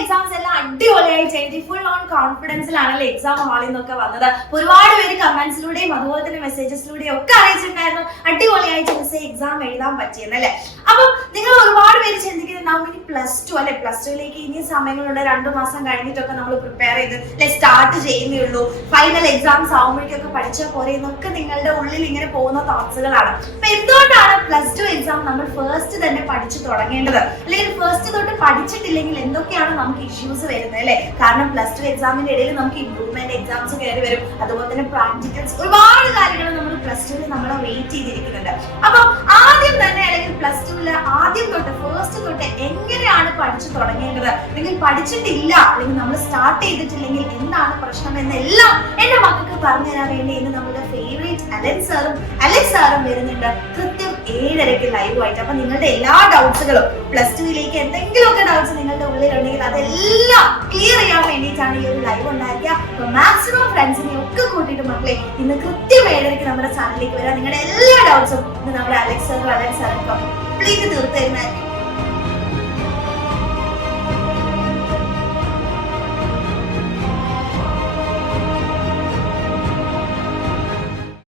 Exams എല്ലാം അടിപൊളിയായിട്ട് എഴുതി ഫുൾ ഓൺ കോൺഫിഡൻസിലാണല്ലോ എക്സാം ഹാളിൽ നിന്നൊക്കെ വന്നത്. ഒരുപാട് പേര് കമന്റ്സിലൂടെയും അതുപോലെ തന്നെ മെസ്സേജസിലൂടെയും ഒക്കെ അറിയിച്ചിട്ടുണ്ടായിരുന്നു അടിപൊളിയായിട്ട് മിസ്സേ എക്സാം എഴുതാൻ പറ്റിയെന്നല്ലേ. അപ്പൊ നിങ്ങൾ ഒരുപാട് പേര് ചിന്തിക്കുന്നുണ്ടാവും ഇനി +2 അല്ലെ, +2ലേക്ക് ഇനി സമയങ്ങളുണ്ട്, 2 മാസം കഴിഞ്ഞിട്ടൊക്കെ നമ്മൾ പ്രിപ്പയർ ചെയ്ത് സ്റ്റാർട്ട് ചെയ്യുന്നേ ഉള്ളൂ, ഫൈനൽ എക്സാംസ് ആവുമ്പോഴേക്കൊക്കെ പഠിച്ചാൽ പോരെ എന്നൊക്കെ നിങ്ങളുടെ ഉള്ളിൽ ഇങ്ങനെ പോകുന്ന തോട്ട്സുകളാണ്. അപ്പൊ എന്തുകൊണ്ടാണ് +2 എക്സാം നമ്മൾ ഫസ്റ്റ് തന്നെ പഠിച്ചു തുടങ്ങേണ്ടത്? അല്ലെങ്കിൽ ഫസ്റ്റ് തൊട്ട് പഠിച്ചിട്ടില്ലെങ്കിൽ എന്തൊക്കെയാണ് നമുക്ക് ഇഷ്യൂസ് വരുന്നത് അല്ലെ? കാരണം +2 എക്സാമിന്റെ ഇടയിൽ നമുക്ക് ഇംപ്രൂവ്മെന്റ് എക്സാംസ് കയറി വരും, അതുപോലെ തന്നെ പ്രാക്ടിക്കൽസ്, ഒരുപാട് കാര്യങ്ങൾ നമ്മൾ +2ൽ നമ്മളെ വെയിറ്റ് ചെയ്തിരിക്കുന്നുണ്ട്. അപ്പൊ ആദ്യം തന്നെ അല്ലെങ്കിൽ +2ല് ആദ്യം തൊട്ട് ഫസ്റ്റ് തൊട്ട് എങ്ങനെയാണ് പഠിച്ചു തുടങ്ങേണ്ടത്, അല്ലെങ്കിൽ പഠിച്ചിട്ടില്ല അല്ലെങ്കിൽ നമ്മൾ സ്റ്റാർട്ട് ചെയ്തിട്ടില്ലെങ്കിൽ എന്താണ് പ്രശ്നം എന്നെല്ലാം എന്റെ മക്കൾക്ക് പറഞ്ഞു തരാൻ വേണ്ടി ഇന്ന് നമ്മുടെ ഫേവറേറ്റ് അലൻ സാറും വരുന്നുണ്ട് കൃത്യം 7:30 ലൈവ് ആയിട്ട്. അപ്പൊ നിങ്ങളുടെ എല്ലാ ഡൗട്ട്സുകളും +2ലേക്ക് എന്തെങ്കിലുമൊക്കെ ഡൗട്ട്സ് നിങ്ങളുടെ ഉള്ളിലുണ്ടെങ്കിൽ അതെല്ലാം ക്ലിയർ ചെയ്യാൻ വേണ്ടിയിട്ടാണ് ഈ ഒരു ലൈവ് ഉണ്ടാക്കിയ. അപ്പൊ മാക്സിമം ഫ്രണ്ട്സിനെ ഒക്കെ കൂട്ടിയിട്ട് മക്കളെ ഇന്ന് കൃത്യം 7:30 നമ്മുടെ ചാനലിലേക്ക് വരാം. നിങ്ങളുടെ എല്ലാ ഡൗട്ട്സും ഇന്ന് നമ്മുടെ അലൻ സാറും കംപ്ലീറ്റ് തീർത്ത് തരുന്നതായിരിക്കും.